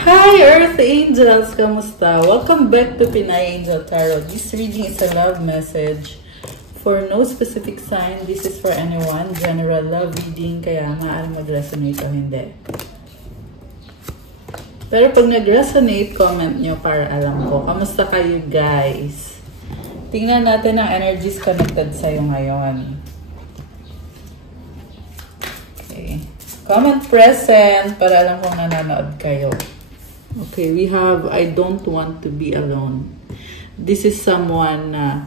Hi Earth Angels! Kamusta? Welcome back to Pinay Angel Tarot. This reading is a love message for no specific sign. This is for anyone. General love reading, kaya maaaring mag-resonate o hindi. Pero pag nag-resonate, comment nyo para alam ko. Kamusta kayo guys? Tingnan natin ang energies connected sa'yo ngayon. Okay. Comment present para alam kong nanonood kayo. Okay, we have, I don't want to be alone. This is someone na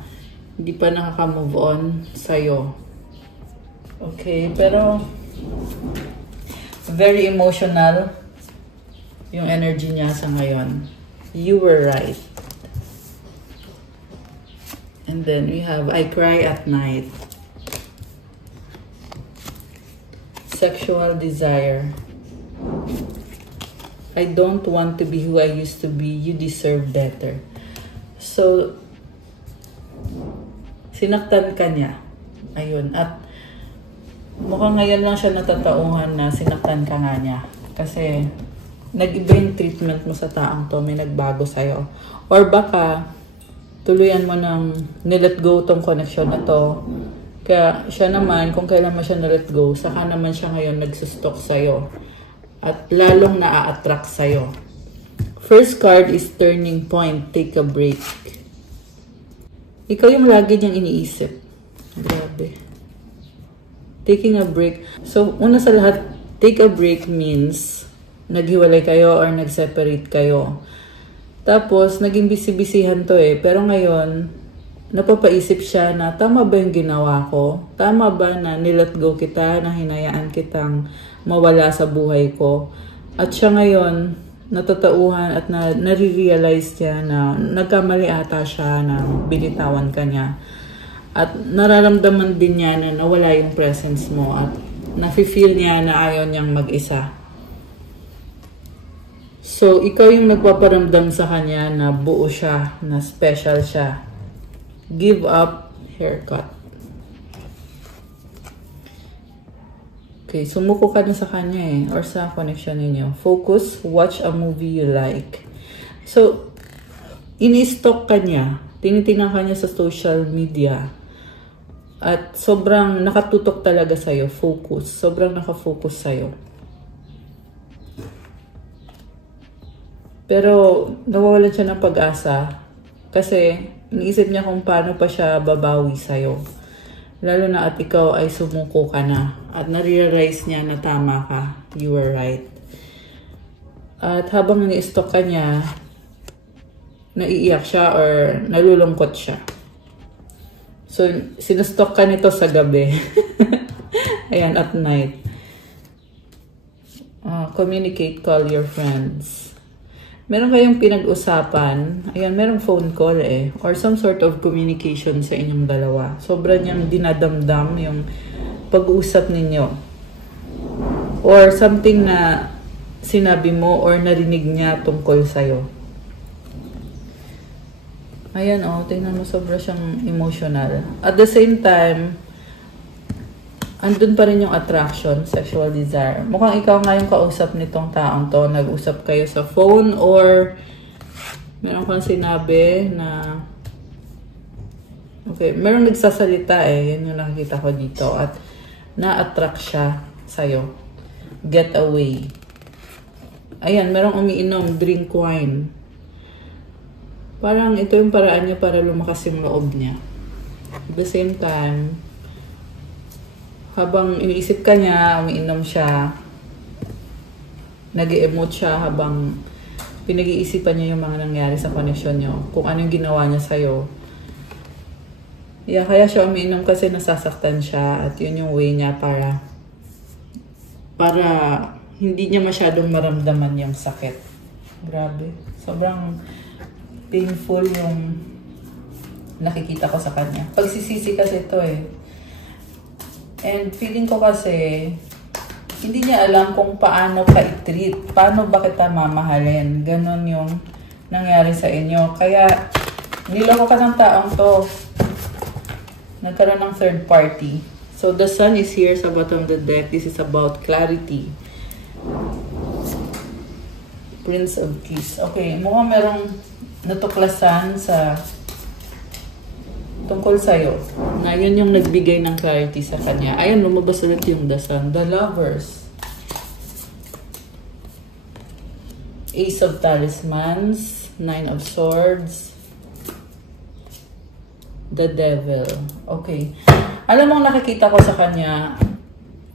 hindi pa nakaka-move on sa'yo. Okay, pero very emotional yung energy niya sa ngayon. You were right. And then we have, I cry at night. Sexual desire. I don't want to be who I used to be. You deserve better. So, sinaktan ka niya. Ayun. At mukhang ngayon lang siya natatauhan na sinaktan ka nga niya. Kasi, nag-iba yung treatment mo sa taong to. May nagbago sa'yo. Or baka, tuluyan mo ng nilet go tong connection na to. Kaya siya naman, kung kailan mo siya nilet go, saka naman siya ngayon nagsustok sa'yo. At lalong na-attract sa'yo. First card is turning point. Take a break. Ikaw yung lagi niyang iniisip. Grabe. Taking a break. So, una sa lahat, take a break means naghiwalay kayo or nag-separate kayo. Tapos, naging busy-busyhan to eh. Pero ngayon, napapaisip siya na tama ba yung ginawa ko? Tama ba na nilet go kita, na hinayaan kitang mawala sa buhay ko? At siya ngayon, natatauhan at nare-realize niya na nagkamali ata siya na binitawan ka niya. At nararamdaman din niya na nawala yung presence mo at nafe-feel niya na ayaw niyang mag-isa. So, ikaw yung nagpaparamdam sa kanya na buo siya, na special siya. Give up, haircut. Okay, sumuko ka na sa kanya eh, or sa connection ninyo. Focus, watch a movie you like. So, ini-stalk ka niya. Tinitingnan ka niya sa social media. At sobrang nakatutok talaga sa'yo. Focus. Sobrang nakafocus sa'yo. Pero, nawawalan siya ng pag-asa. Kasi, iniisip niya kung paano pa siya babawi sa'yo. Lalo na at ikaw ay sumuko ka na. At na-realize niya na tama ka. You were right. At habang ni-stalk ka niya, naiiyak siya or nalulungkot siya. So, sinustalk ka nito sa gabi. Ayan, at night. Communicate, call your friends. Meron kayong pinag-usapan, ayan, merong phone call eh, or some sort of communication sa inyong dalawa. Sobrang niyang dinadamdam yung pag-uusap ninyo. Or something na sinabi mo or narinig niya tungkol sa'yo. Ayan oh, tingnan mo, sobra siyang emotional. At the same time, andun pa rin yung attraction, sexual desire. Mukhang ikaw nga yung kausap nitong taong to. Nag-usap kayo sa phone or meron kang sinabi na okay, meron nagsasalita eh. Yan yung nakikita ko dito. At na-attract siya sa'yo. Get away. Ayan, merong umiinom, drink wine. Parang ito yung paraan niya para lumakas yung loob niya. At the same time, habang iniisip ka niya, umiinom siya, nag-e-emote siya habang pinag-iisipan niya yung mga nangyari sa connection niyo, kung ano yung ginawa niya sa'yo. Yeah, kaya siya umiinom kasi nasasaktan siya at yun yung way niya para hindi niya masyadong maramdaman yung sakit. Grabe. Sobrang painful yung nakikita ko sa kanya. Pagsisisi kasi ito eh. And feeling ko kasi, hindi niya alam kung paano ka i-treat. Paano ba kita mamahalin. Ganon yung nangyari sa inyo. Kaya, niloko ka ng taong to. Nagkaroon ng third party. So, the sun is here sa bottom of the deck. This is about clarity. Prince of Keys. Okay, mukhang merong natuklasan sa tungkol sa'yo. Na yun yung nagbigay ng clarity sa kanya. Ayun, lumabas ulit yung The Sun. The Lovers. Ace of Talismans. Nine of Swords. The Devil. Okay. Alam mo, nakikita ko sa kanya,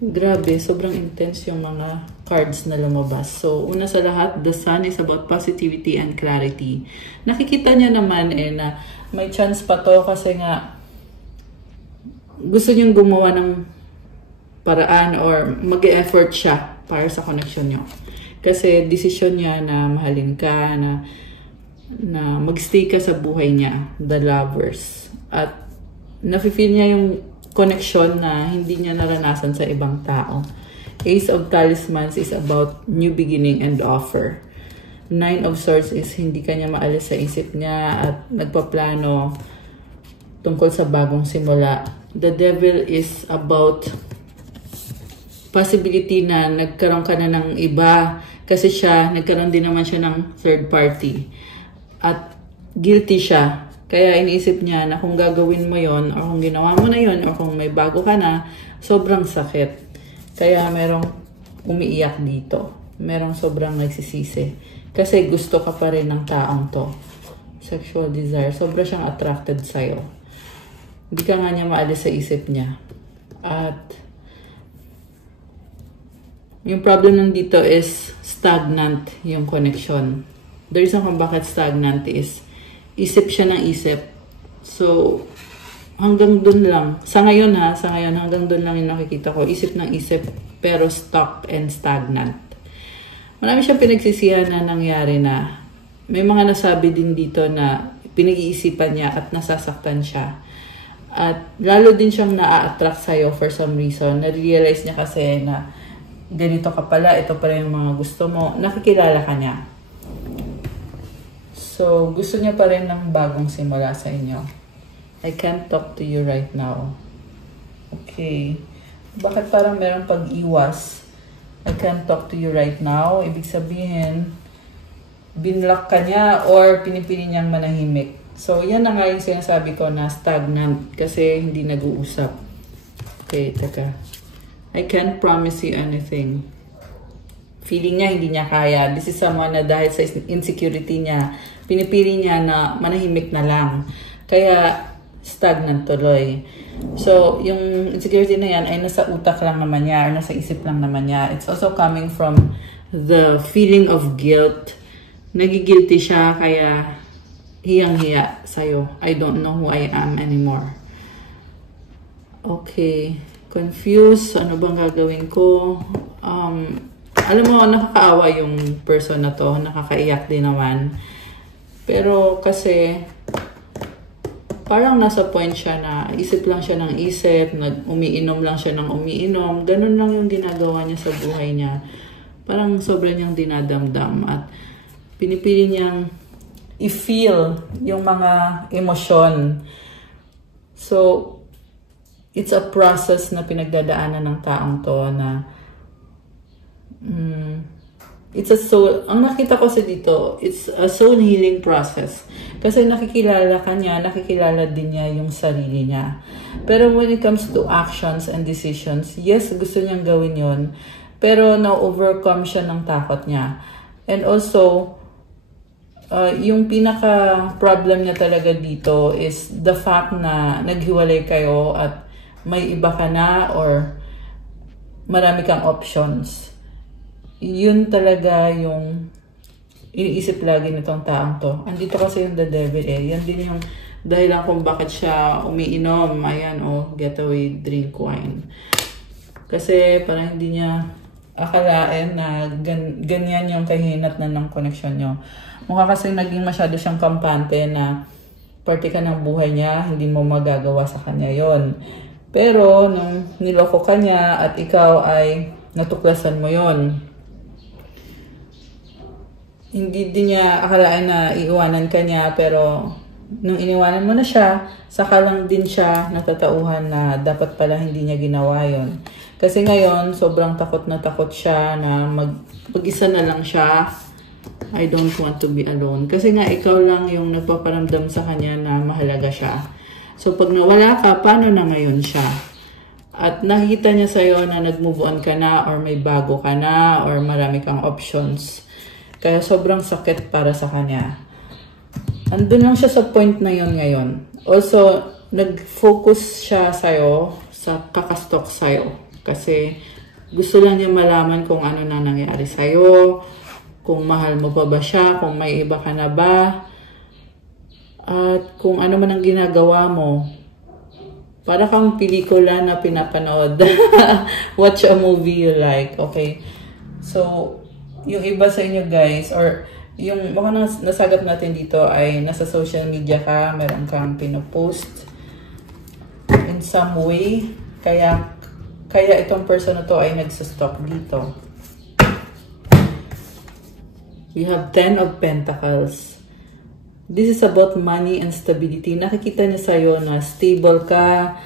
grabe, sobrang intense yung mga cards na lumabas. So, una sa lahat, The Sun is about positivity and clarity. Nakikita niya naman na may chance pa to kasi nga gusto niyang gumawa ng paraan or mag-e-effort siya para sa connection niyo. Kasi desisyon niya na mahalin ka, na mag-stay ka sa buhay niya, The Lovers. At nafe-feel niya yung connection na hindi niya naranasan sa ibang tao. Ace of Talismans is about new beginning and offer. Nine of Swords is hindi kanya maalis sa isip niya at nagpaplano tungkol sa bagong simula. The Devil is about possibility na nagkaroon ka na ng iba kasi nagkaroon din naman siya ng third party. At guilty siya. Kaya iniisip niya na kung gagawin mo yon or kung ginawa mo na yon or kung may bago ka na, sobrang sakit. Kaya merong umiiyak dito. Merong sobrang nagsisisi. Kasi gusto ka pa rin ng taong to. Sexual desire. Sobra siyang attracted sa'yo. Hindi ka nga niya maalis sa isip niya. At yung problem nandito is stagnant yung connection. The reason kung bakit stagnant is isip siya ng isip. So, hanggang dun lang. Sa ngayon hanggang dun lang yung nakikita ko. Isip ng isip, pero stuck and stagnant. Marami siyang pinagsisihan na nangyari na may mga nasabi din dito na pinag-iisipan niya at nasasaktan siya. At lalo din siyang na-attract sa'yo for some reason. Na-realize niya kasi na ganito ka pala, ito pala yung mga gusto mo. Nakikilala ka niya. So, gusto niya pa rin ng bagong simula sa inyo. I can't talk to you right now. Okay. Bakit parang merong pag-iwas? I can't talk to you right now. Ibig sabihin, binlock ka niya or pinipili niyang manahimik. So, yan na nga yung sinasabi ko na stagnant kasi hindi nag-uusap. Okay, teka. I can't promise you anything. Feeling niya, hindi niya kaya. This is someone na dahil sa insecurity niya, pinipili niya na manahimik na lang. Kaya, stagnant tuloy. So, yung insecurity na yan ay nasa utak lang naman niya or nasa isip lang naman niya. It's also coming from the feeling of guilt. Nagigilty siya, kaya hiyang-hiya sa'yo. I don't know who I am anymore. Okay. Confused. Ano bang gagawin ko? Alam mo, nakakaawa yung person na to. Nakakaiyak din naman. Pero kasi, parang nasa point siya na isip lang siya ng isip, umiinom lang siya ng umiinom. Ganun lang yung ginagawa niya sa buhay niya. Parang sobrang niyang dinadamdam. At pinipili niyang i-feel yung mga emosyon. So, it's a process na pinagdadaanan ng taong to na it's a soul, ang nakita ko sa dito, it's a soul healing process. Kasi nakikilala ka niya, nakikilala din niya yung sarili niya. Pero when it comes to actions and decisions, yes, gusto niyang gawin yon, pero na-overcome siya ng takot niya. And also, yung pinaka-problem niya talaga dito is the fact na naghiwalay kayo at may iba ka na or marami kang options. Yun talaga yung iniisip lagi nitong taong to. Andito kasi yung The Devil eh. Yan din yung dahilan kung bakit siya umiinom. Ayan getaway drink wine. Kasi parang hindi niya akalain na ganyan yung kahinat na ng connection nyo. Mukha kasi naging masyado siyang kampante na parte ka ng buhay niya, hindi mo magagawa sa kanya yon. Pero nung niloko ka niya at ikaw ay natuklasan mo yon, hindi din niya akalain na iiwanan ka niya, pero nung iniwanan mo na siya, saka lang din siya natatauhan na dapat pala hindi niya ginawa yon. Kasi ngayon, sobrang takot na takot siya na mag-isa na lang siya. I don't want to be alone. Kasi nga, ikaw lang yung nagpaparamdam sa kanya na mahalaga siya. So, pag nawala ka, paano na ngayon siya? At nakikita niya sa'yo na nag-move on ka na, or may bago ka na, or marami kang options. Kaya sobrang sakit para sa kanya. Andun lang siya sa point na yon ngayon. Also, nag-focus siya sa'yo, sa kakastok sa'yo. Kasi gusto lang niya malaman kung ano na nangyari sa'yo, kung mahal mo pa ba siya, kung may iba ka na ba, at kung ano man ang ginagawa mo. Para kang pelikula na pinapanood. Watch a movie you like, okay? So, yung iba sa inyo guys, or yung baka nasagot natin dito ay nasa social media ka, meron kang pinopost in some way, kaya itong person na to ay nagsastop dito. We have 10 of Pentacles. This is about money and stability. Nakikita niya sa'yo na stable ka.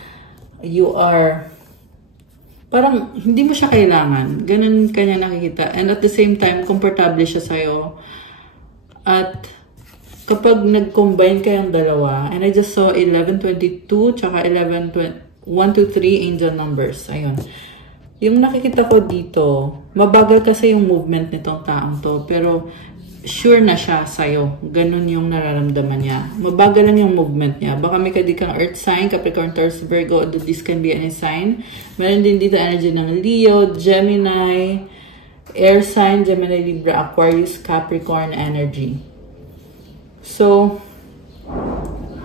You are, parang hindi mo siya kailangan. Ganun kanya nakikita. And at the same time, komportable siya sa'yo. At kapag nag-combine kayong dalawa, and I just saw 1122 tsaka 123 angel numbers. Ayun. Yung nakikita ko dito, mabagal kasi yung movement nitong taong to, pero sure na siya sa'yo. Ganun yung nararamdaman niya. Mabagal lang yung movement niya. Baka may kadikang earth sign, Capricorn, Taurus, Virgo, this can be any sign. Meron din dito energy ng Leo, Gemini, air sign, Gemini, Libra, Aquarius, Capricorn energy. So,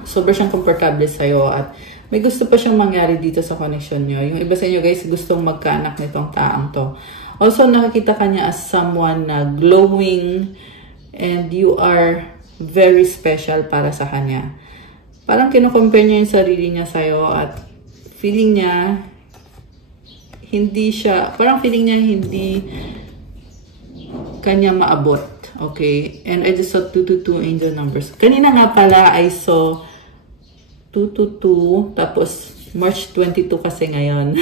sobra siyang komportable sa'yo at may gusto pa siyang mangyari dito sa connection nyo. Yung iba sa inyo guys, gustong magkaanak nitong taang to. Also, nakakita ka niya as someone na glowing and you are very special para sa kanya. Parang kino-compare niya yung sarili niya sa'yo at feeling niya hindi siya, parang feeling niya hindi kanya maabot. Okay? And I just saw 222 angel numbers. Kanina nga pala, I saw 222, tapos March 22 kasi ngayon.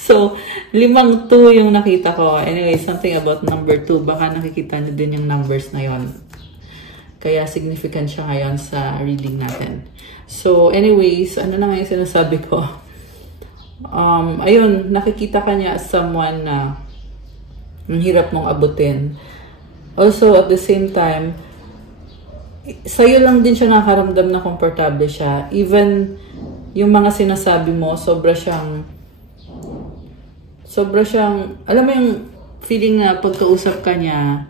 So, 5-2 yung nakita ko. Anyway, something about number 2. Baka nakikita niyo din yung numbers na yon. Kaya significant siya ngayon sa reading natin. So, anyways, ano na nga yung sinasabi ko? Ayun, nakikita ka niya as someone na ang hirap mong abutin. Also, at the same time, sa'yo lang din siya nakaramdam na komportable siya. Even yung mga sinasabi mo, sobra siyang, alam mo yung feeling na pagkausap ka niya,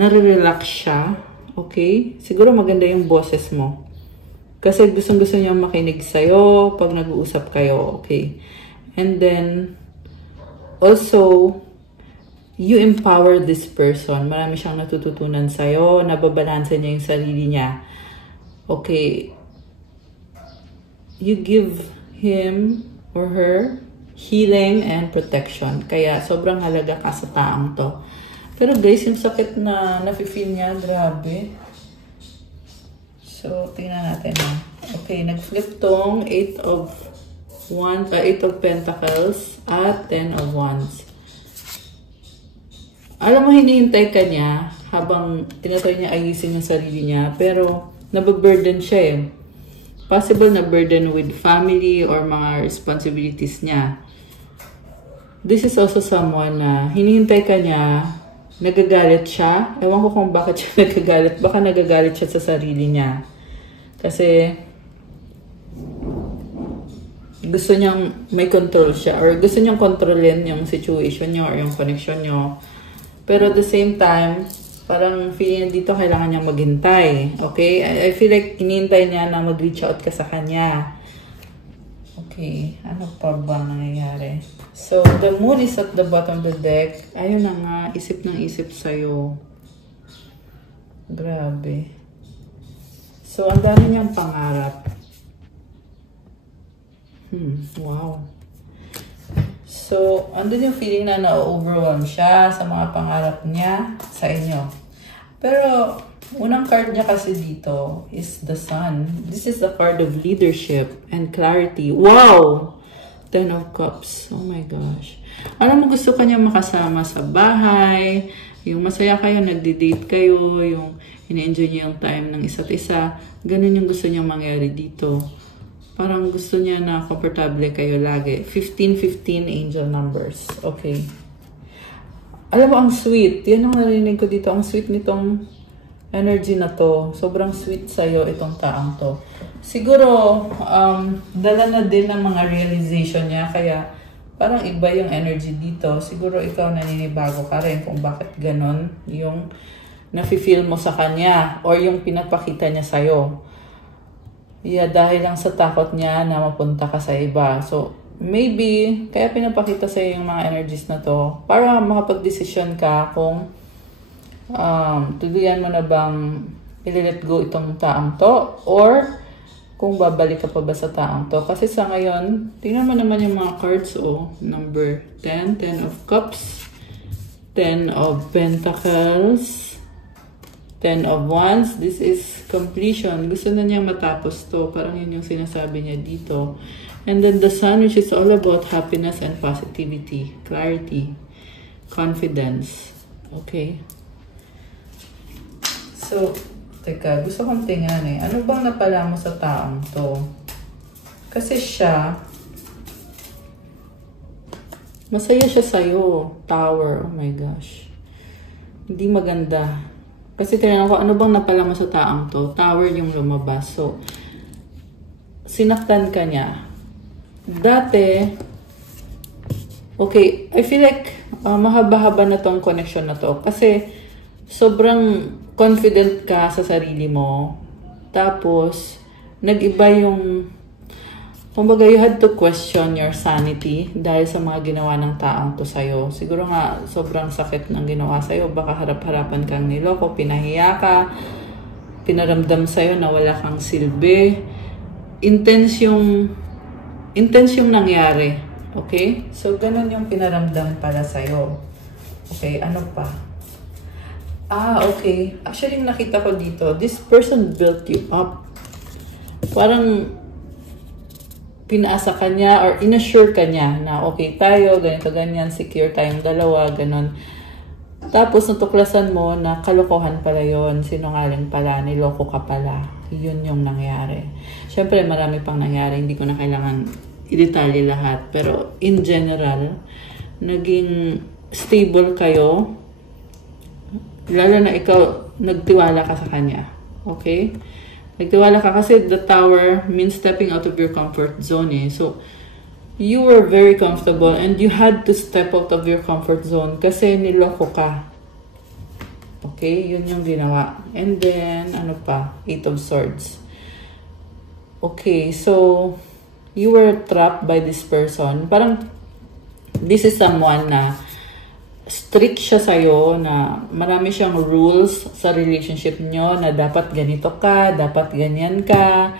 nare-relax siya. Okay? Siguro maganda yung boses mo. Kasi gustong-gusto niya makinig sa'yo pag nag-uusap kayo. Okay? And then, also, you empower this person. Marami siyang natututunan sa'yo, nababalansa niya yung sarili niya. Okay. You give him or her healing and protection. Kaya sobrang halaga ka sa taong to. Pero guys, yung sakit na nafe-feel niya, grabe. So, tingnan natin ha. Okay, nag-flip tong 8 of Pentacles at 10 of Wands. Alam mo, hinihintay ka niya habang tinatry niya ayusin yung sarili niya, pero nababurden siya eh. Possible na burden with family or mga responsibilities niya. This is also someone na hinihintay ka niya, nagagalit siya. Ewan ko kung bakit siya nagagalit. Baka nagagalit siya sa sarili niya. Kasi gusto niyang may control siya or gusto niyang kontrolin yung situation niyo or yung connection niyo. Pero at the same time, parang feeling niya dito kailangan niyang maghintay. Okay? I feel like hinihintay niya na mag-reach out ka sa kanya. Okay. Ano pa ba nangyayari? So, the moon is at the bottom of the deck. Ayun na nga. Isip ng isip sa'yo. Grabe. So, ang dami niyang pangarap. Wow. So, andun yung feeling na na-overwhelm siya sa mga pangarap niya sa inyo. Pero, unang card niya kasi dito is the Sun. This is the card of leadership and clarity. Wow! Ten of Cups. Oh my gosh. Alam mo, gusto ka niya makasama sa bahay. Yung masaya kayo, nagdi-date kayo, yung ina-enjoy niyo yung time ng isa't isa. Ganun yung gusto niya mangyari dito. Parang gusto niya na komportable kayo lagi. 15-15 angel numbers. Okay. Alam mo, ang sweet. Yan ang narinig ko dito. Ang sweet nitong energy na to. Sobrang sweet sa'yo itong taang to. Siguro, dala na din ng mga realization niya. Kaya, parang iba yung energy dito. Siguro ikaw naninibago ka rin kung bakit ganon yung nafe-feel mo sa kanya or yung pinapakita niya sa'yo. Yeah, dahil lang sa takot niya na mapunta ka sa iba. So, maybe, kaya pinapakita sa'yo yung mga energies na to para makapag-desisyon ka kung tuluyan mo na bang i-let go itong taang to or kung babalik ka pa ba sa taang to. Kasi sa ngayon, tingnan mo naman yung mga cards, number 10, 10 of Cups, 10 of Pentacles, 10 of Wands. This is completion. Gusto na niya matapos to. Parang yun yung sinasabi niya dito. And then the Sun, which is all about happiness and positivity, clarity, confidence. Okay. So, teka, gusto kong tingnan eh. Ano bang napala mo sa taong to? Kasi siya, masaya siya sa'yo. Tower, oh my gosh. Hindi maganda. Kasi tinanong ko, ano bang napala mo sa taong to? Tower yung lumabas. So, sinaktan ka niya. Dati, okay, I feel like mahaba-haba na tong connection na to. Kasi, sobrang confident ka sa sarili mo. Tapos, nag-iba yung, kumbaga, you had to question your sanity dahil sa mga ginawa ng taong to sa'yo. Siguro nga, sobrang sakit ng ginawa sa'yo. Baka harap-harapan kang niloko, pinahiya ka, pinaramdam sa'yo na wala kang silbi. Intense yung nangyari. Okay? So, ganun yung pinaramdam para sa'yo. Okay, ano pa? Okay. Actually, nakita ko dito, this person built you up. Parang pinaasa ka niya or inassure ka niya na okay tayo, ganito, ganyan, secure tayong dalawa, ganon. Tapos natuklasan mo na kalokohan pala yun, sinungaling pala, niloko ka pala. Yun yung nangyari. Siyempre, marami pang nangyari, hindi ko na kailangan i-detalye lahat. Pero in general, naging stable kayo. Lalo na ikaw, nagtiwala ka sa kanya. Okay? Nagtiwala ka kasi the tower means stepping out of your comfort zone eh. So, you were very comfortable and you had to step out of your comfort zone kasi niloko ka. Okay? Yun yung ginawa. And then, ano pa? 8 of Swords. Okay, so, you were trapped by this person. Parang, this is someone na strict siya sa'yo, na marami siyang rules sa relationship nyo, na dapat ganito ka, dapat ganyan ka.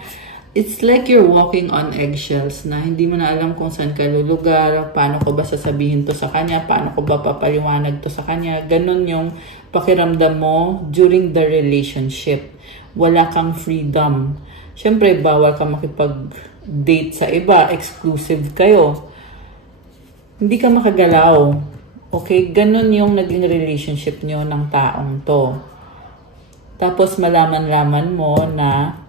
It's like you're walking on eggshells na hindi mo na alam kung saan ka lulugar, paano ko ba sasabihin to sa kanya, paano ko ba papaliwanag to sa kanya. Ganon yung pakiramdam mo during the relationship. Wala kang freedom. Siyempre, bawal ka makipag-date sa iba, exclusive kayo. Hindi ka makagalaw. Okay, ganun yung naging relationship nyo ng taong to. Tapos malaman-laman mo na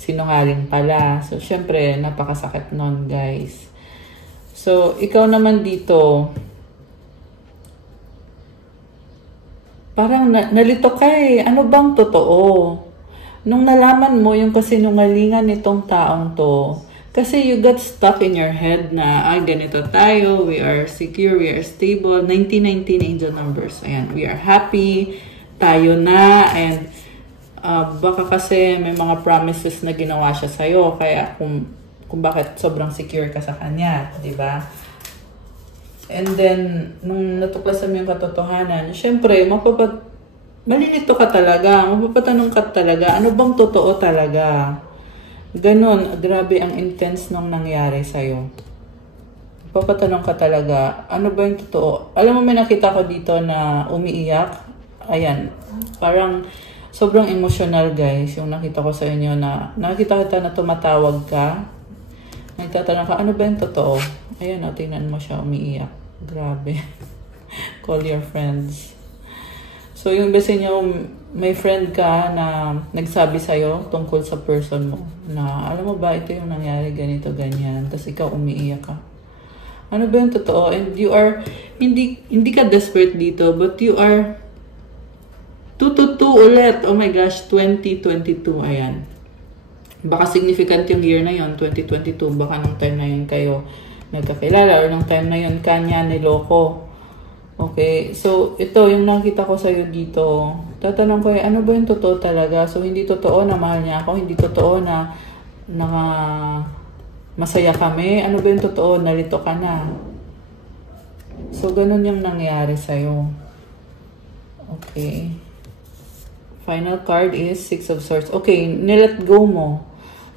sinungaling pala. So, syempre, napakasakit nun, guys. So, ikaw naman dito, parang nalito ka eh. Ano bang totoo? Nung nalaman mo yung kasinungalingan nitong taong to, kasi you got stuck in your head na, ganito tayo, we are secure, we are stable. 1919 angel numbers. Ayan, we are happy, tayo na, and baka kasi may mga promises na ginawa siya sa'yo, kaya kung bakit sobrang secure ka sa kanya, di ba? And then, nung natuklasan mo yung katotohanan, syempre, malilito ka talaga, mapapatanong ka talaga, ano bang totoo talaga? Ganon, grabe ang intense nung nangyari sa'yo. Papatanong ka talaga, ano ba yung totoo? Alam mo, may nakita ko dito na umiiyak. Ayan, parang sobrang emotional, guys, yung nakita ko sa inyo na nakita kita na tumatawag ka. Nagtatanong ka, ano ba yung totoo? Ayan, o, tingnan mo siya, umiiyak. Grabe. Call your friends. So, yung basi nyo, may friend ka na nagsabi sa'yo tungkol sa person mo na, alam mo ba, ito yung nangyari, ganito, ganyan. Tapos ikaw umiiyak ka. Ano ba yung totoo? And you are, hindi ka desperate dito, but you are 222 ulit. Oh my gosh, 2022. Ayan. Baka significant yung year na yon, 2022. Baka nung time na yun kayo nagkakilala or nung time na yun kanya niloko. Okay, so ito yung nakita ko sa'yo dito. Tatanong ko, ano ba yung totoo talaga? So hindi totoo na mahal niya ako, hindi totoo na masaya kami. Ano ba yung totoo? Nalito ka na. So ganun yung nangyari sa'yo. Okay. Final card is Six of Swords. Okay, nilet go mo.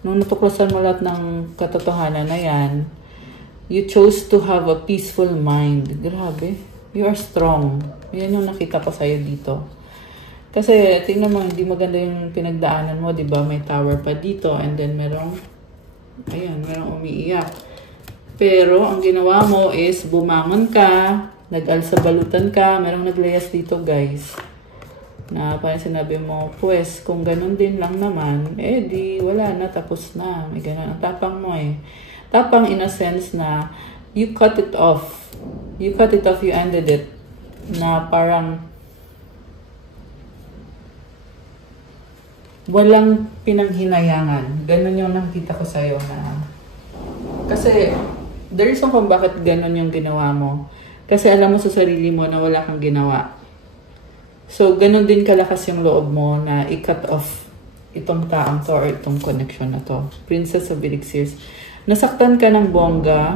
Nung natuklasan mo lahat ng katotohanan na yan, you chose to have a peaceful mind. Grabe. You are strong. Yan yung nakita ko sa'yo dito. Kasi, tingnan mo, hindi maganda yung pinagdaanan mo, di ba? May tower pa dito, and then merong umiiyak. Pero, ang ginawa mo is, bumangon ka, nag-alsabalutan ka, merong naglayas dito, guys. Na, parang sinabi mo, pues, kung ganun din lang naman, eh, di, wala na, tapos na. May ganun. Ang tapang mo eh. Tapang in a sense na, you cut it off. You cut it off, you ended it. Na parang walang pinanghinayangan. Ganun yung nakita ko sa'yo na kasi the reason kung bakit ganun yung ginawa mo. Kasi alam mo sa sarili mo na wala kang ginawa. So, ganun din kalakas yung loob mo na i-cut off itong taong to or itong connection na to. Princess of Elixirs. Nasaktan ka ng bongga.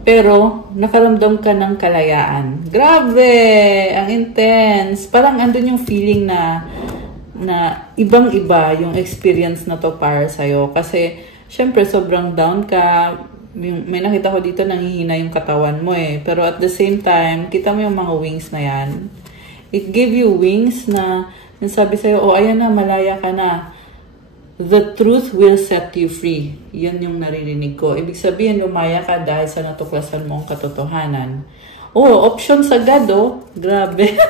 Pero, nakaramdam ka ng kalayaan. Grabe! Ang intense. Parang andun yung feeling na ibang-iba yung experience na to para sa'yo. Kasi, syempre, sobrang down ka. May nakita ko dito, nanghihina yung katawan mo eh. Pero at the same time, kita mo yung mga wings na yan. It gave you wings na nasabi sa'yo, oh, ayan na, malaya ka na. The truth will set you free. Yan yung naririnig ko. Ibig sabihin, lumaya ka dahil sa natuklasan mo ang katotohanan. Oh, options agad, oh. Grabe.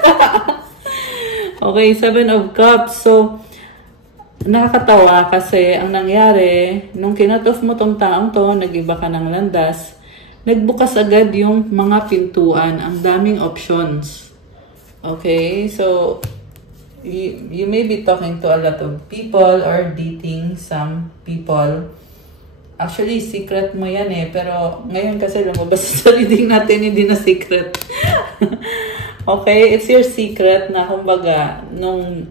Okay, Seven of Cups. So, nakakatawa kasi ang nangyari, nung kinat-off mo tong taong to, nag-iba ka ng landas, nagbukas agad yung mga pintuan. Ang daming options. Okay, so you may be talking to a lot of people or dating some people. Actually, secret mo yan eh. Pero ngayon kasi lumabas sa reading natin, hindi na secret. Okay, it's your secret na kumbaga, nung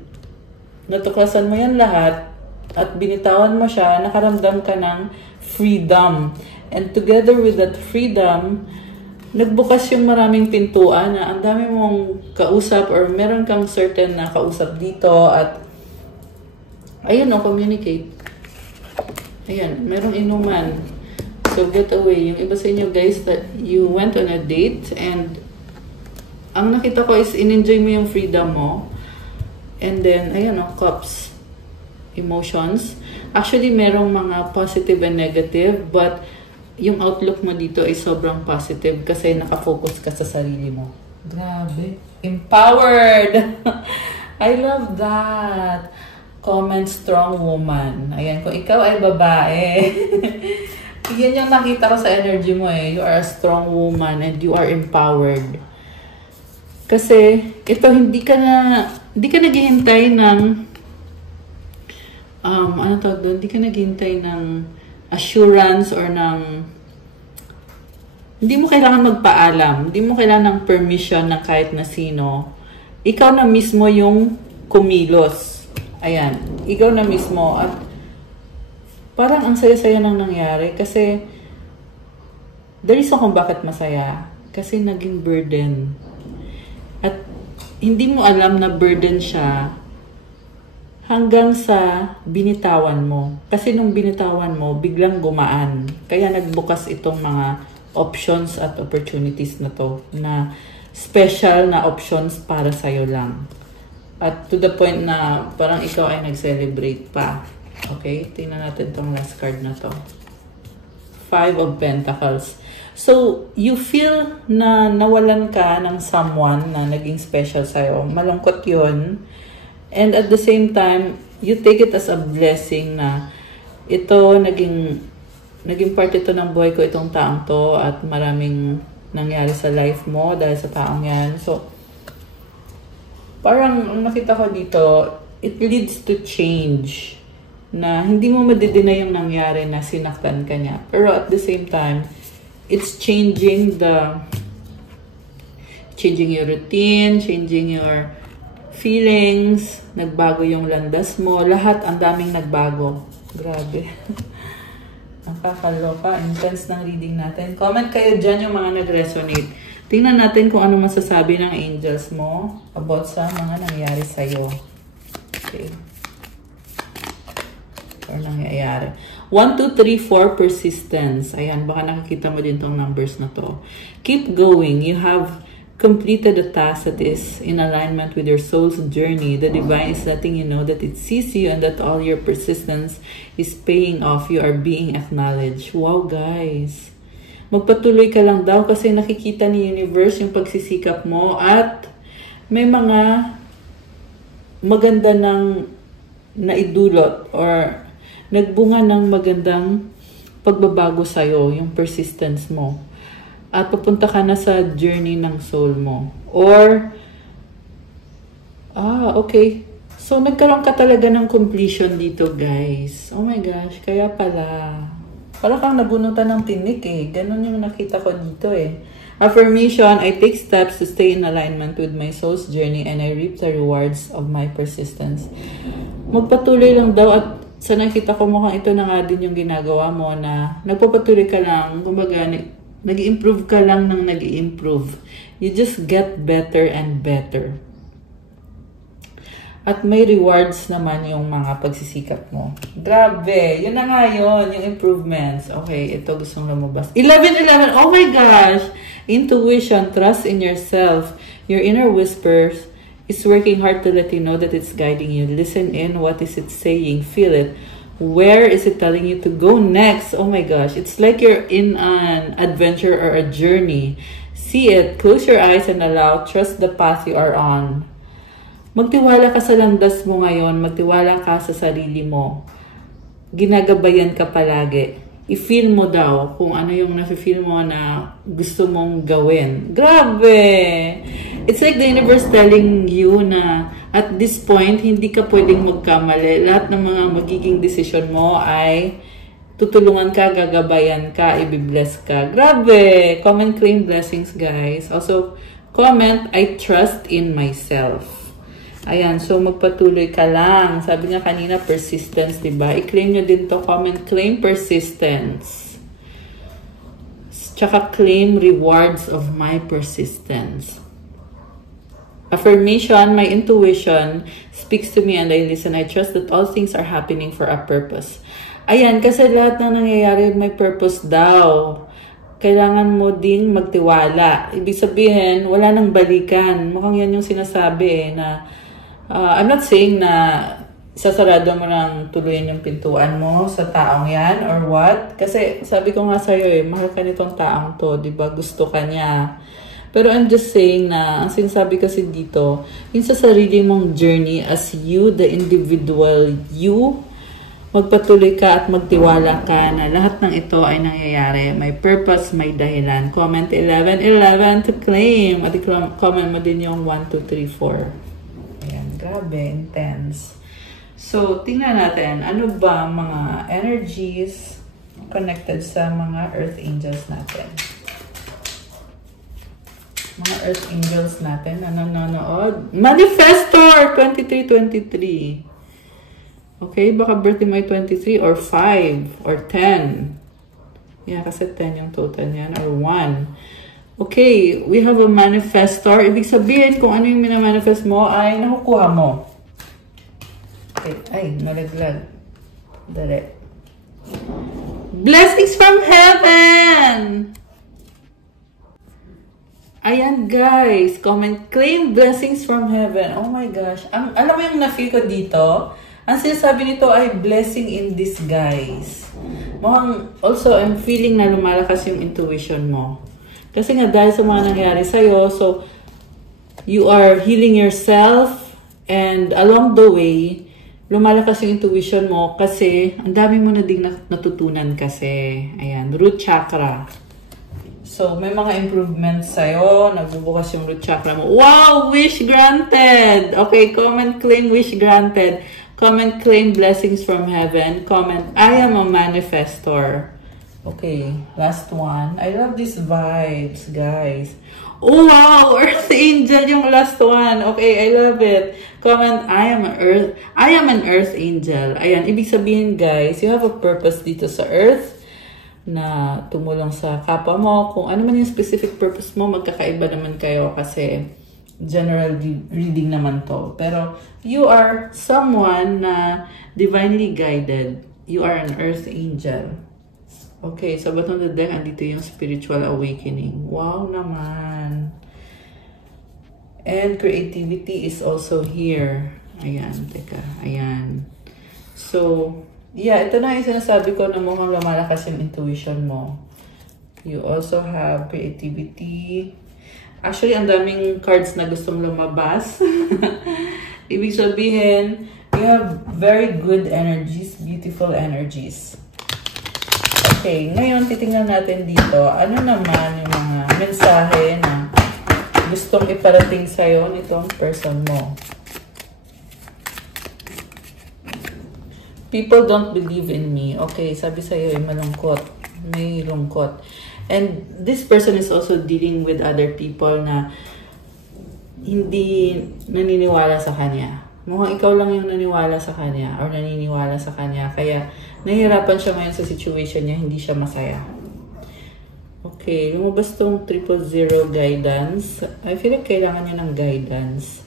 natuklasan mo yan lahat at binitawan mo siya, nakaramdam ka ng freedom. And together with that freedom, nagbukas yung maraming pintuan na ang dami mong kausap or meron kang certain na kausap dito at ayun o, communicate. Ayan, merong inuman. So, get away. Yung iba sa inyo guys that you went on a date and ang nakita ko is in-enjoy mo yung freedom mo. And then, ayan o, cups. Emotions. Actually, merong mga positive and negative but yung outlook mo dito ay sobrang positive kasi nakafocus ka sa sarili mo. Grabe. Empowered! I love that. Comment strong woman. Ayan, kung ikaw ay babae, yan yung nakita ko sa energy mo eh. You are a strong woman and you are empowered. Kasi, ito, hindi ka naghihintay ng, ano tawag doon? Hindi ka naghihintay ng assurance or ng hindi mo kailangan magpaalam, hindi mo kailangan ng permission ng kahit na sino. Ikaw na mismo yung kumilos. Ayan, ikaw na mismo at parang ang saya-saya nang nangyari kasi the reason kung bakit masaya kasi naging burden. At hindi mo alam na burden siya hanggang sa binitawan mo. Kasi nung binitawan mo, biglang gumaan. Kaya nagbukas itong mga options at opportunities na to. Na special na options para sa'yo lang. At to the point na parang ikaw ay nag-celebrate pa. Okay? Tingnan natin tong last card na to. Five of Pentacles. So, you feel na nawalan ka ng someone na naging special sa'yo. Malungkot yun. And at the same time, you take it as a blessing na ito, naging part ito ng buhay ko, itong taong to, at maraming nangyari sa life mo dahil sa taong yan. So, parang nakita ko dito, it leads to change. Na hindi mo madidinay yung nangyari na sinaktan ka niya. Pero at the same time, it's changing your routine, changing your feelings, nagbago yung landas mo, lahat ang daming nagbago. Grabe. Nakakaloka, intense ng reading natin. Comment kayo dyan yung mga nag-resonate. Tingnan natin kung ano masasabi ng angels mo about sa mga nangyari sa'yo. Okay. Or nangyayari. 1, 2, 3, 4, persistence. Ayan, baka nakikita mo din tong numbers na to. Keep going. You have completed a task that is in alignment with your soul's journey. The divine is letting you know that it sees you and that all your persistence is paying off. You are being acknowledged. Wow, guys. Magpatuloy ka lang daw kasi nakikita ni universe yung pagsisikap mo at may mga maganda ng naidulot or nagbunga ng magandang pagbabago sa'yo, yung persistence mo. At papunta ka na sa journey ng soul mo. Or, okay. So, nagkaroon ka talaga ng completion dito, guys. Oh my gosh, kaya pala. Parang kang nabunutan ng tinik eh. Ganon yung nakita ko dito eh. Affirmation, I take steps to stay in alignment with my soul's journey and I reap the rewards of my persistence. Magpatuloy lang daw at sa nakita ko mukhang ito na nga din yung ginagawa mo na nagpapatuloy ka lang, kumbaga nag-i-improve ka lang ng nag-i-improve. You just get better and better. At may rewards naman yung mga pagsisikap mo. Grabe! Yun na nga yun, yung improvements. Okay, ito gustong lumabas. 11-11! Oh my gosh! Intuition, trust in yourself. Your inner whispers is working hard to let you know that it's guiding you. Listen in. What is it saying? Feel it. Where is it telling you to go next? Oh my gosh. It's like you're in an adventure or a journey. See it. Close your eyes and allow. Trust the path you are on. Magtiwala ka sa landas mo ngayon. Magtiwala ka sa sarili mo. Ginagabayan ka palagi. I-feel mo daw kung ano yung nafe-feel mo na gusto mong gawin. Grabe! It's like the universe telling you na at this point, hindi ka pwedeng magkamali. Lahat ng mga magiging decision mo ay tutulungan ka, gagabayan ka, ibibless ka. Grabe! Comment, claim blessings, guys. Also, comment, I trust in myself. Ayan, so magpatuloy ka lang. Sabi nga kanina, persistence, diba? I-claim nyo din to. Comment, claim persistence. Tsaka claim rewards of my persistence. Affirmation, my intuition speaks to me and I listen. I trust that all things are happening for a purpose. Ayan, kasi lahat na nangyayari may purpose daw. Kailangan mo ding magtiwala. Ibig sabihin, wala nang balikan. Mukhang yan yung sinasabi na I'm not saying na sasarado mo ng tuluyan yung pintuan mo sa taong yan or what. Kasi sabi ko nga sa'yo mahal ka nitong taong to, diba? Gusto ka niya. Pero I'm just saying na, ang sinasabi kasi dito, yung sa sarili mong journey as you, the individual you, magpatuloy ka at magtiwala ka na lahat ng ito ay nangyayari. May purpose, may dahilan. Comment 11-11 to claim. At comment mo din yung 1, 2, 3, 4. Grabe, intense. So, tingnan natin, ano ba mga energies connected sa mga earth angels natin? Mga earth angels natin na nanonood. Manifestor! 23-23. Okay, baka birthday mo 23 or 5 or 10. Yeah, kasi 10 yung total niyan or 1. Okay, we have a manifestor. Ibig sabihin, kung ano yung minamanifest mo, ay nakukuha mo. Okay, ay, nalaglag. Dali. Blessings from heaven! Ayan, guys. Comment, claim blessings from heaven. Oh my gosh. Alam mo yung na-feel ko dito? Ang sinasabi nito ay blessing in disguise. Also, I'm feeling na lumalakas yung intuition mo. Kasi nga dahil sa mga nangyari sa'yo, so you are healing yourself and along the way, lumalakas yung intuition mo kasi ang dami mo na ding natutunan kasi. Ayan, root chakra. So, may mga improvements sa'yo. Nagbubukas yung root chakra mo. Wow! Wish granted! Okay, comment, claim, wish granted. Comment, claim blessings from heaven. Comment, I am a manifestor. Okay, last one. I love these vibes, guys. Oh, wow! Earth Angel yung last one. Okay, I love it. Comment, I am an Earth Angel. Ayan, ibig sabihin, guys, you have a purpose dito sa Earth na tumulong sa kapwa mo. Kung ano man yung specific purpose mo, magkakaiba naman kayo kasi general reading naman to. Pero you are someone na divinely guided. You are an Earth Angel. Okay, sa bottom of the deck, andito yung spiritual awakening. Wow naman. And creativity is also here. Ayan, teka. Ayan. So, yeah, ito na yung sinasabi ko na mukhang lumalakas yung intuition mo. You also have creativity. Actually, ang daming cards na gustong lumabas. Ibig sabihin, you have very good energies, beautiful energies. Okay, ngayon titingnan natin dito, ano naman yung mga mensahe na gustong iparating sa'yo nitong person mo. People don't believe in me. Okay, sabi sa'yo, malungkot. May lungkot. And this person is also dealing with other people na hindi naniniwala sa kanya. Mukhang ikaw lang yung naniwala sa kanya or naniniwala sa kanya. Kaya nahihirapan siya ngayon sa situation niya, hindi siya masaya. Okay, lumabas tong 000 guidance. I feel like kailangan niya ng guidance.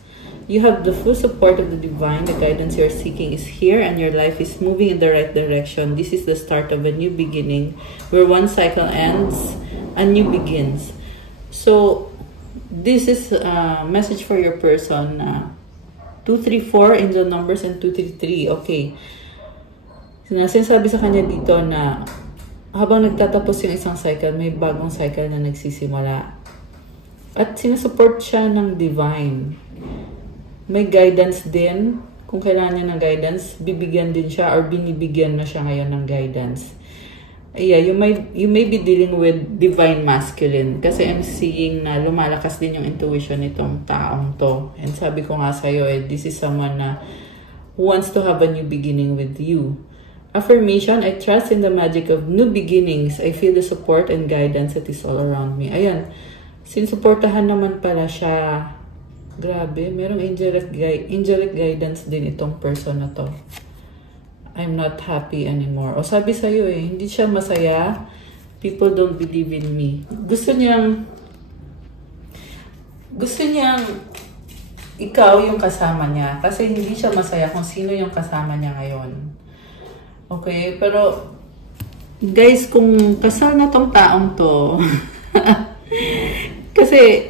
You have the full support of the divine. The guidance you're seeking is here and your life is moving in the right direction. This is the start of a new beginning where one cycle ends, a new begins. So, this is a message for your person. 234, angel numbers, and 233. Okay. Sinasabi sa kanya dito na habang nagtatapos yung isang cycle, may bagong cycle na nagsisimula. At sinusupport siya ng divine. May guidance din. Kung kailangan niya ng guidance, bibigyan din siya or binibigyan na siya ngayon ng guidance. Yeah, you may be dealing with divine masculine. Kasi I'm seeing na lumalakas din yung intuition nitong taong to. And sabi ko nga sa'yo, this is someone na who wants to have a new beginning with you. Affirmation, I trust in the magic of new beginnings. I feel the support and guidance that is all around me. Ayan, sinusuportahan naman pala siya. Grabe, merong angelic guidance din itong person na to. I'm not happy anymore. O sabi sa'yo hindi siya masaya. People don't believe in me. Gusto niyang ikaw yung kasama niya. Kasi hindi siya masaya kung sino yung kasama niya ngayon. Okay, pero guys, kung kasal na tong taong to, kasi,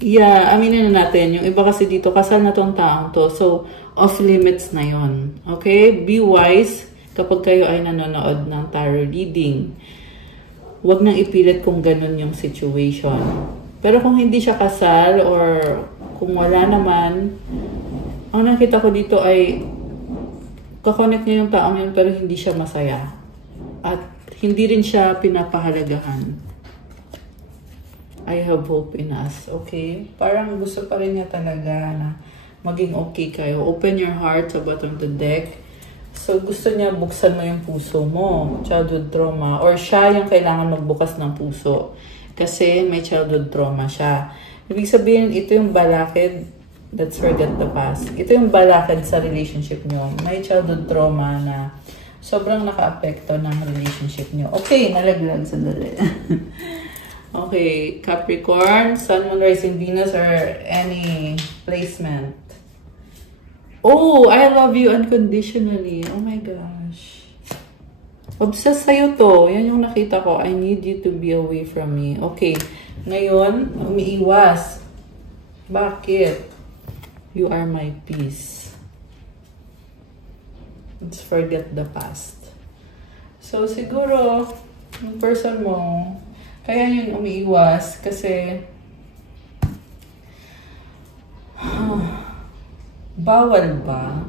yeah, aminin na natin, yung iba kasi dito, kasal na tong taong to. So, off limits na yon. Okay? Be wise kapag kayo ay nanonood ng tarot reading. Huwag nang ipilit kung ganun yung situation. Pero kung hindi siya kasal or kung wala naman, ang nakita ko dito ay kakonect niya yung taong yun pero hindi siya masaya. At hindi rin siya pinapahalagahan. I have hope in us. Okay? Parang gusto pa rin niya talaga na maging okay kayo. Open your heart sa bottom of the deck. So, gusto niya buksan mo yung puso mo. Childhood trauma. Or siya yung kailangan magbukas ng puso. Kasi may childhood trauma siya. Ibig sabihin, ito yung balakid. Let's forget the past. Ito yung balakid sa relationship niyo. May childhood trauma na sobrang naka-apekto ng relationship niyo. Okay, nalaglag sandali. Okay, Capricorn, Sun, Moon, Rising, Venus, or any placement. Oh, I love you unconditionally. Oh my gosh. Obsessed sa'yo to. Yan yung nakita ko. I need you to be away from me. Okay. Ngayon, umiiwas. Bakit? You are my peace. Let's forget the past. So, siguro, yung person mo, kaya yun umiiwas kasi bawal ba?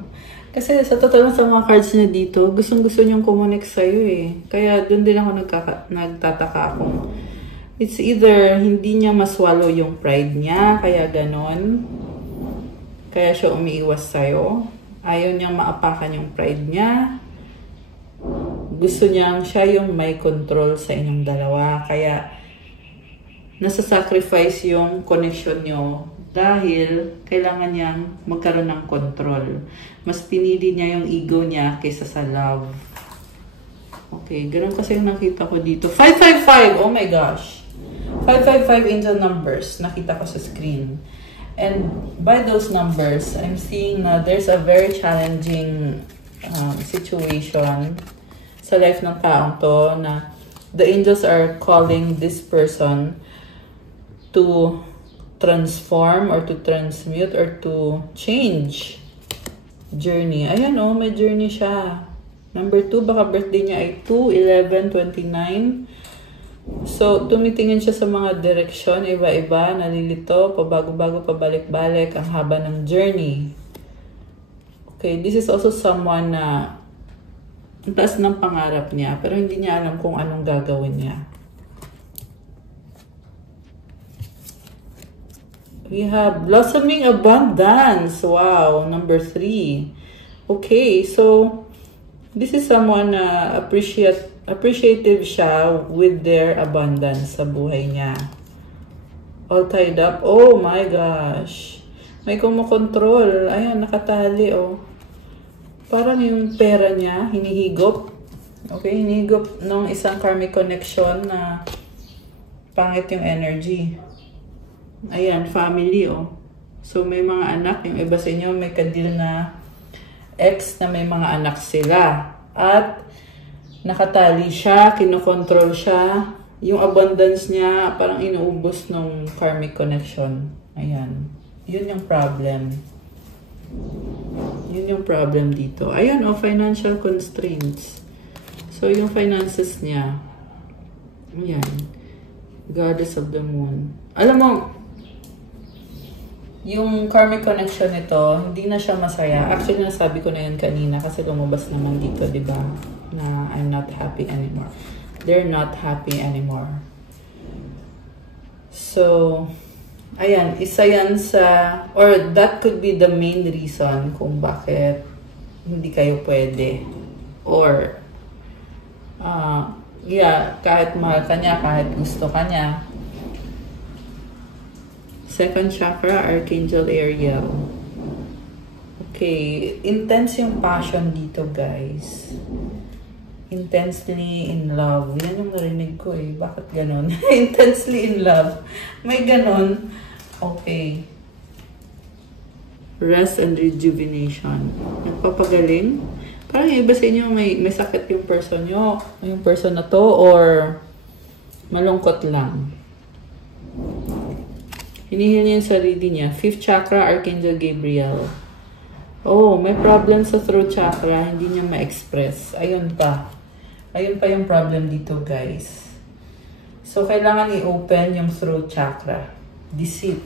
Kasi sa totoo lang sa mga cards niya dito, gustong-gusto niyong connect sa'yo eh. Kaya doon din ako nagtataka kung it's either hindi niya maswallow yung pride niya, kaya ganon. Kaya siya umiiwas sa'yo. Ayaw niyang maapakan yung pride niya. Gusto niyang siya yung may control sa inyong dalawa. Kaya nasa-sacrifice yung connection niyo dahil kailangan niyang magkaroon ng control. Mas pinili niya yung ego niya kaysa sa love. Okay, ganun kasi yung nakita ko dito. 555! Oh my gosh! 555 angel numbers nakita ko sa screen. And by those numbers, I'm seeing na there's a very challenging situation sa life ng taong to na the angels are calling this person to transform or to transmute or to change journey. Ayan oh, may journey siya. Number 2, baka birthday niya ay 2/11/29. So, tumitingin siya sa mga direksyon, iba-iba, nalilito, pabago-bago, pabalik-balik, ang haba ng journey. Okay, this is also someone na ang taas ng pangarap niya, pero hindi niya alam kung anong gagawin niya. We have blossoming abundance. Wow, number 3. Okay, so this is someone na appreciative siya with their abundance sa buhay niya. All tied up. Oh my gosh. May kumokontrol. Ayan, nakatali oh. Parang yung pera niya, hinihigop. Okay, hinihigop ng isang karmic connection na pangit yung energy. Ayan, family oh. So may mga anak, yung iba sa inyo may kadil na ex na may mga anak sila. At nakatali siya, kinokontrol siya. Yung abundance niya parang inuubos ng karmic connection. Ayan. Yun yung problem. Yun yung problem dito. Ayan oh, financial constraints. So yung finances niya. Ayan. Goddess of the Moon. Alam mo, yung karmic connection nito, hindi na siya masaya. Actually, nasabi ko na yan kanina kasi lumabas naman dito, di ba? Na I'm not happy anymore. They're not happy anymore. So, ayan, isa yan sa, or that could be the main reason kung bakit hindi kayo pwede. Or, yeah, kahit mahal ka niya, kahit gusto ka niya. Second chakra, Archangel Ariel. Okay, intense yung passion dito, guys. Intensely in love. Yan yung narinig ko eh. Bakit ganon? Intensely in love. May ganon. Okay. Rest and rejuvenation. Nagpapagaling. Parang yung iba sa inyo may sakit yung person nyo. Yung person na to or malungkot lang. Hinihil niya yung sarili niya. 5th chakra, Archangel Gabriel. Oh, may problem sa throat chakra. Hindi niya ma-express. Ayun pa. Ayun pa yung problem dito, guys. So, kailangan i-open yung throat chakra. Deceit.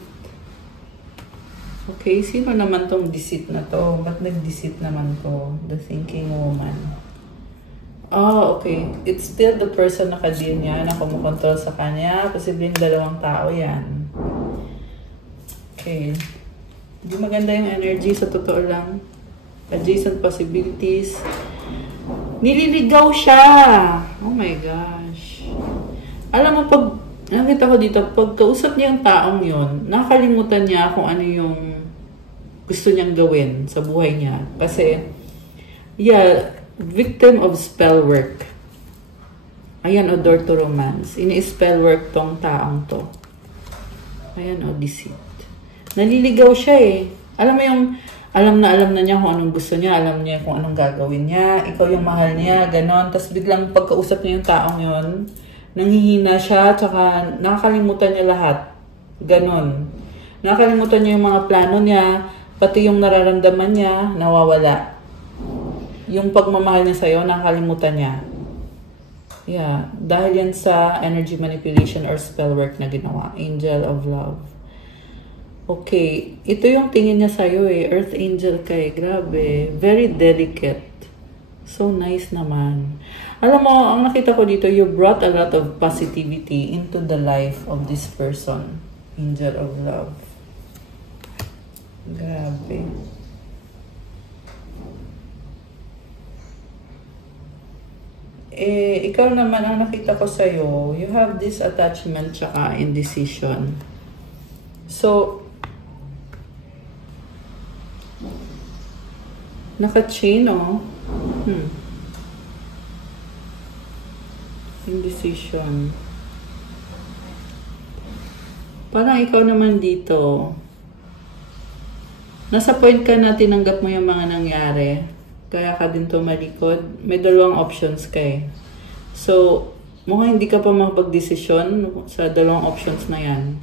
Okay, sino naman tong deceit na to? Ba't nag-deceit naman to? The thinking woman. Oh, okay. It's still the person na ka-deal niya na kumukontrol sa kanya. Posibleng dalawang tao yan. Okay. Hindi maganda yung energy sa totoo lang. Adjacent possibilities. Nililigaw siya! Oh my gosh. Alam mo, pag nakita ko dito, pag kausap niya yung taong yon, nakakalimutan niya kung ano yung gusto niyang gawin sa buhay niya. Kasi, yeah, victim of spell work. Ayan, o door to romance. Ini-spell work tong taong to. Ayan, o deceit. Naliligaw siya eh. Alam mo yung, alam na niya kung anong gusto niya, alam niya kung anong gagawin niya, ikaw yung mahal niya, ganon. Tapos biglang pagkausap niya yung taong yon, nanghihina siya, tsaka nakakalimutan niya lahat. Ganon. Nakakalimutan niya yung mga plano niya, pati yung nararamdaman niya, nawawala. Yung pagmamahal niya sa'yo, nakakalimutan niya. Yeah, dahil yan sa energy manipulation or spell work na ginawa. Angel of Love. Okay, ito yung tingin niya sa'yo eh. Earth Angel ka eh. Grabe. Very delicate. So nice naman. Alam mo, ang nakita ko dito, you brought a lot of positivity into the life of this person. Angel of Love. Grabe. Ikaw naman, ang nakita ko sa'yo, you have this attachment tsaka indecision. So, naka-chain, oh. Indecision. Parang ikaw naman dito, nasa point ka na tinanggap mo yung mga nangyari. Kaya ka din tumalikod. May dalawang options ka eh. So, mukhang hindi ka pa makapag-desisyon sa dalawang options na yan.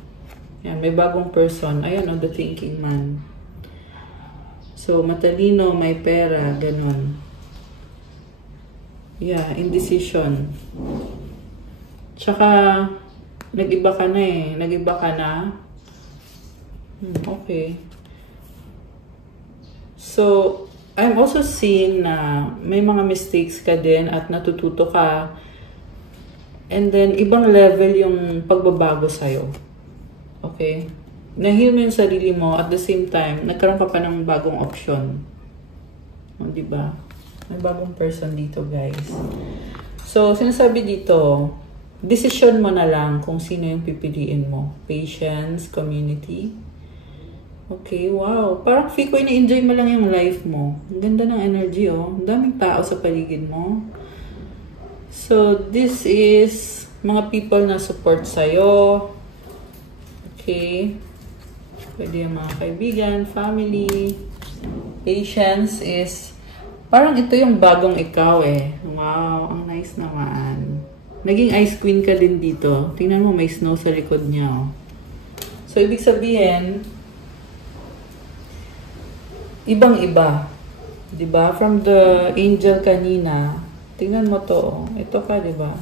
Yan, may bagong person. Ayan, the thinking man. So, matalino, may pera, ganun. Yeah, indecision. Tsaka, nag-iba ka na eh. Nag-iba ka na. Okay. So, I'm also seeing na may mga mistakes ka din at natututo ka. And then, ibang level yung pagbabago sa'yo. Okay? Na-heal mo yung sarili mo at the same time, nagkaroon ka pa ng bagong option. O, diba? May bagong person dito, guys. So, sinasabi dito, decision mo na lang kung sino yung pipiliin mo. Patience, community. Okay, wow. Parang feel ko ini-enjoy mo lang yung life mo. Ang ganda ng energy, oh. Ang daming tao sa paligid mo. So, this is mga people na support sa'yo. Okay. Pwede yung mga kaibigan, family. Patience is, parang ito yung bagong ikaw eh. Wow, ang nice naman. Naging ice queen ka din dito. Tingnan mo, may snow sa likod niya, oh. So, ibig sabihin, ibang-iba. Diba? From the angel kanina, tingnan mo to. Ito ka, diba?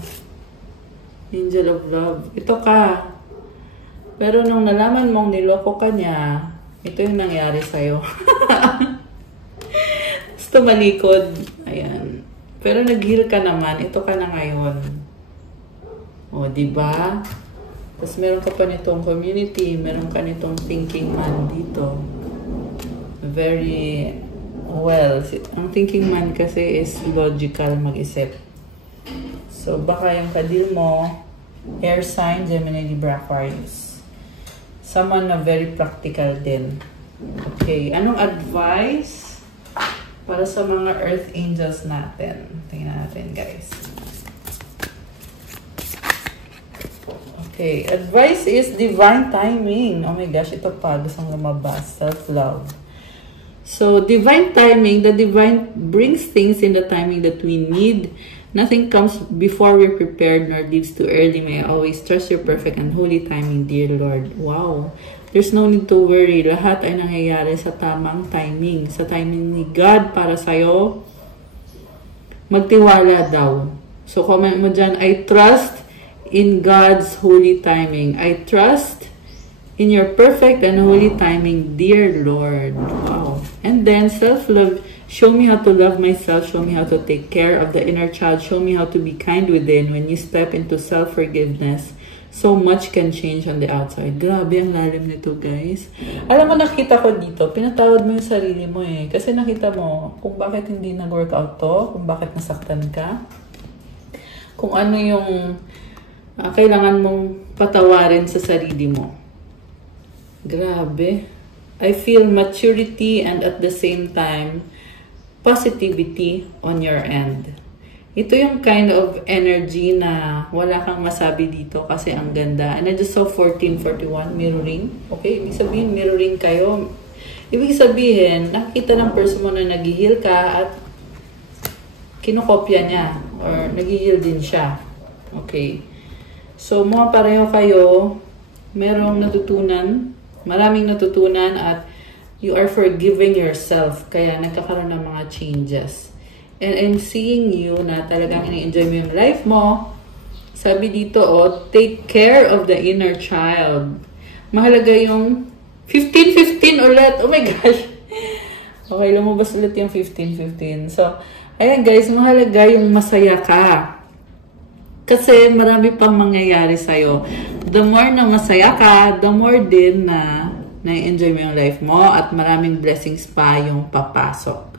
Angel of Love. Ito ka. Pero nung nalaman mong niloko ka niya, ito yung nangyari sa'yo. Tapos tumalikod. Ayan. Pero nag-heal ka naman. Ito ka na ngayon. O, diba? Tapos meron ka pa nitong community. Meron ka nitong thinking man dito. Very well. Ang thinking man kasi is logical mag-isip. So, baka yung kadil mo, air sign, Gemini, Libra, Aquarius. Someone na very practical din. Okay. Anong advice para sa mga earth angels natin? Tingnan natin, guys. Okay. Advice is divine timing. Oh my gosh, ito pa. Gusto kong lumabas. Self-love. So, divine timing, the divine brings things in the timing that we need. Nothing comes before we're prepared, nor leaves too early. May I always trust your perfect and holy timing, dear Lord. Wow. There's no need to worry. Lahat ay nangyayari sa tamang timing. Sa timing ni God para sa'yo. Magtiwala daw. So, comment mo dyan, I trust in God's holy timing. I trust in your perfect and holy timing, dear Lord. Wow. And then, self-love. Show me how to love myself. Show me how to take care of the inner child. Show me how to be kind within. When you step into self-forgiveness, so much can change on the outside. Grabe, ang lalim nito, guys. Alam mo, nakita ko dito, pinatawad mo yung sarili mo eh. Kasi nakita mo kung bakit hindi nag-workout to, kung bakit nasaktan ka, kung ano yung kailangan mong patawarin sa sarili mo. Grabe. I feel maturity and at the same time, positivity on your end. Ito yung kind of energy na wala kang masabi dito kasi ang ganda. And I just saw 1441 mirroring. Okay, ibig sabihin mirroring kayo. Ibig sabihin, nakikita ng person mo na nag-heal ka at kinokopya niya or nag-heal din siya. Okay. So, mga pareho kayo, merong natutunan, maraming natutunan at you are forgiving yourself. Kaya nagkakaroon ng mga changes. And I'm seeing you na talagang ini-enjoy mo yung life mo. Sabi dito, oh, take care of the inner child. Mahalaga yung 15-15 ulit. Oh my gosh. Okay, lumabas ulit yung 15-15. So, ayan guys, mahalaga yung masaya ka. Kasi marami pang mangyayari sa'yo. The more na masaya ka, the more din na na-enjoy mo yung life mo at maraming blessings pa yung papasok.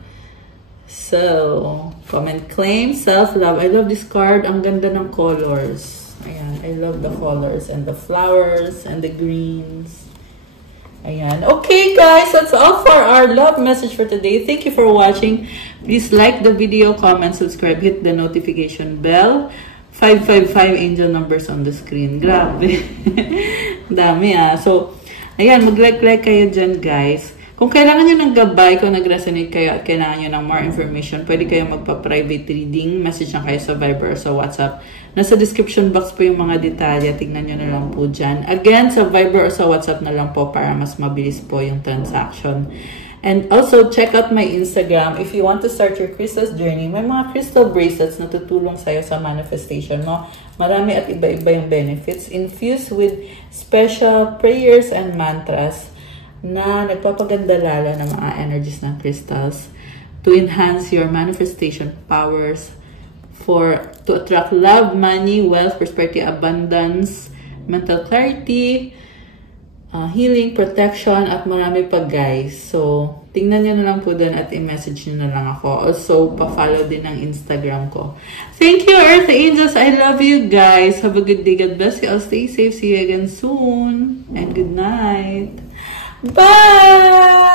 So, comment claim, self-love. I love this card. Ang ganda ng colors. Ayan, I love the colors and the flowers and the greens. Ayan. Okay, guys, that's all for our love message for today. Thank you for watching. Please like the video, comment, subscribe, hit the notification bell. 555 angel numbers on the screen. Grabe. Dami So, ayan, mag-like kayo dyan, guys. Kung kailangan nyo ng gabay, kung nag-resonate kayo at kailangan nyo ng more information, pwede kayo magpa-private reading. Message na kayo sa Viber or sa WhatsApp. Nasa description box po yung mga detalye. Tignan nyo na lang po dyan. Again, sa Viber or sa WhatsApp na lang po para mas mabilis po yung transaction. And also, check out my Instagram. If you want to start your crystals journey, may mga crystal bracelets na tutulong sa'yo sa manifestation mo. Marami at iba-iba yung benefits. Infused with special prayers and mantras na nagpapaganda lala ng mga energies ng crystals to enhance your manifestation powers to attract love, money, wealth, prosperity, abundance, mental clarity, healing, protection, at marami pa, guys. So, tingnan nyo na lang po doon at i-message nyo na lang ako. Also, pa-follow din ang Instagram ko. Thank you, Earth Angels. I love you, guys. Have a good day. God bless you. I'll stay safe. See you again soon. And good night. Bye!